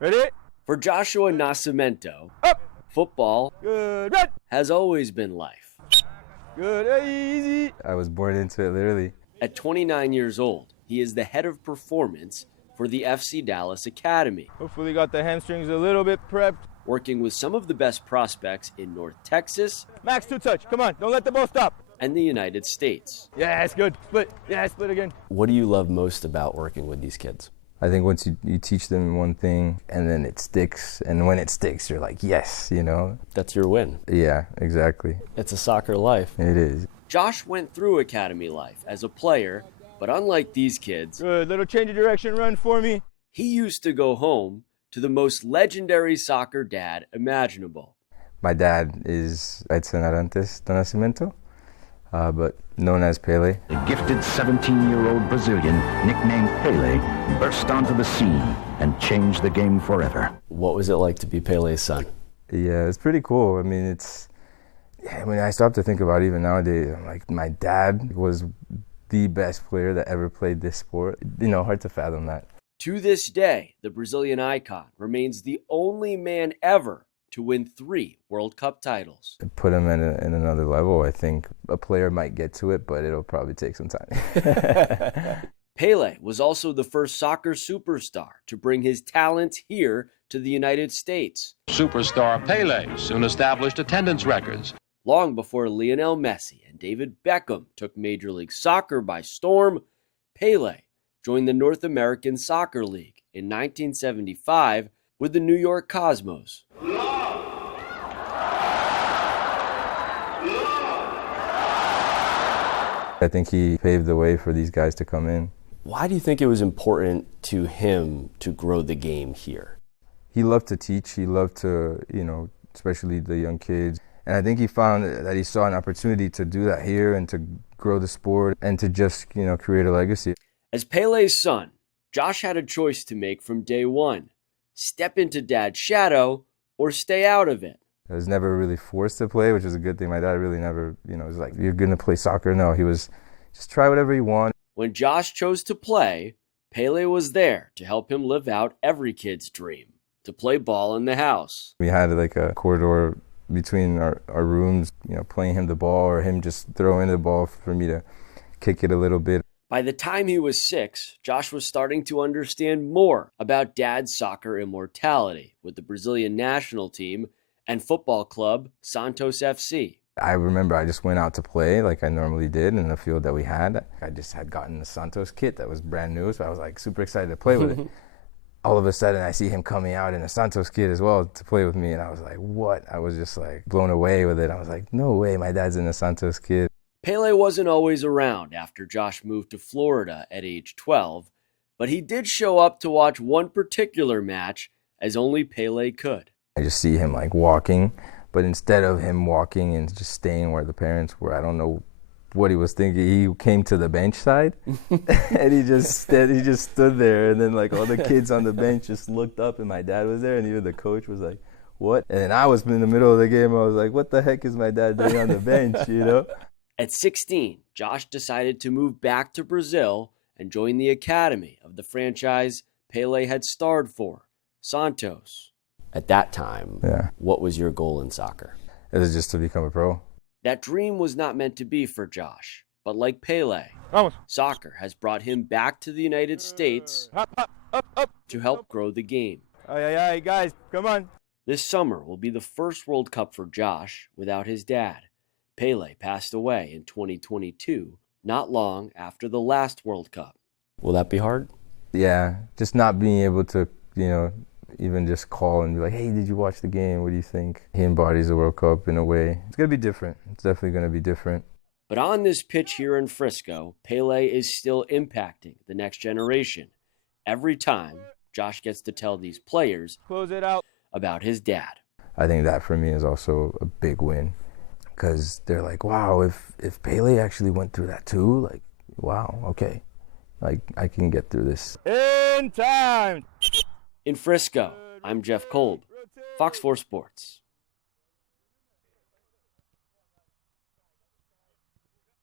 Ready? For Joshua Nascimento, Up. football Good. Red. has always been life. Good. Easy. I was born into it, literally. At 29 years old, he is the head of performance for the FC Dallas Academy, Hopefully got the hamstrings a little bit prepped. working with some of the best prospects in North Texas Max, 2 touch. Come on. Don't let the ball stop. and the United States. Yeah, it's good. Split. Yeah, split again. What do you love most about working with these kids? I think once you teach them one thing and then it sticks, and when it sticks, you're like, yes, you know? That's your win. Yeah, exactly. It's a soccer life. It is. Josh went through academy life as a player, but unlike these kids, Good. Little change of direction run for me. he used to go home to the most legendary soccer dad imaginable. My dad is Santos Nascimento, but known as Pele. The gifted 17-year-old Brazilian, nicknamed Pele, burst onto the scene and changed the game forever. What was it like to be Pele's son? Yeah, it's pretty cool. I mean, when I stop to think about it, even nowadays, I'm like, my dad was the best player that ever played this sport. You know, hard to fathom that. To this day, the Brazilian icon remains the only man ever to win 3 World Cup titles. Put him in another level. I think a player might get to it, but it'll probably take some time. Pele was also the first soccer superstar to bring his talents here to the United States, Superstar Pele soon established attendance records. long before Lionel Messi and David Beckham took Major League Soccer by storm. Pele joined the North American Soccer League in 1975 with the New York Cosmos. I think he paved the way for these guys to come in. Why do you think it was important to him to grow the game here? He loved to teach. He loved to, especially the young kids. And I think he found that he saw an opportunity to do that here and to grow the sport and to just, create a legacy. As Pele's son, Josh had a choice to make from day one: step into dad's shadow or stay out of it. I was never really forced to play, which was a good thing. My dad really never, was like, you're going to play soccer. No, he was just try whatever you want. When Josh chose to play, Pele was there to help him live out every kid's dream: to play ball in the house. We had like a corridor between our rooms, playing him the ball or him just throwing the ball for me to kick it a little bit. By the time he was 6, Josh was starting to understand more about dad's soccer immortality with the Brazilian national team and football club Santos FC. I remember I just went out to play like I normally did in the field that we had. I just had gotten the Santos kit that was brand new, so I was like super excited to play with it. All of a sudden I see him coming out in a Santos kit as well to play with me, and I was like, what? I was just like blown away with it. I was like, no way, my dad's in a Santos kit. Pele wasn't always around after Josh moved to Florida at age 12, but he did show up to watch one particular match as only Pele could. I just see him like walking, but instead of him walking and just staying where the parents were, I don't know what he was thinking. He came to the bench side and he just stood there, and then like all the kids on the bench just looked up and my dad was there, and even the coach was like, what? And then I was in the middle of the game. I was like, what the heck is my dad doing on the bench, At 16, Josh decided to move back to Brazil and join the academy of the franchise Pele had starred for, Santos. At that time, Yeah. What was your goal in soccer? It was just to become a pro. That dream was not meant to be for Josh, but like Pele, Vamos. soccer has brought him back to the United States Hop, hop, up. to help grow the game. Aye, guys. Come on. This summer will be the first World Cup for Josh without his dad. Pele passed away in 2022, not long after the last World Cup. Will that be hard? Yeah, just not being able to, even just call and be like, hey, did you watch the game? What do you think? He embodies the World Cup in a way. It's going to be different. It's definitely going to be different. But on this pitch here in Frisco, Pele is still impacting the next generation. Every time, Josh gets to tell these players Close it out. about his dad. I think that for me is also a big win, because they're like, wow, if Pele actually went through that too, like, wow, okay. Like, I can get through this. In time. In Frisco, I'm Jeff Kolb, Fox 4 Sports.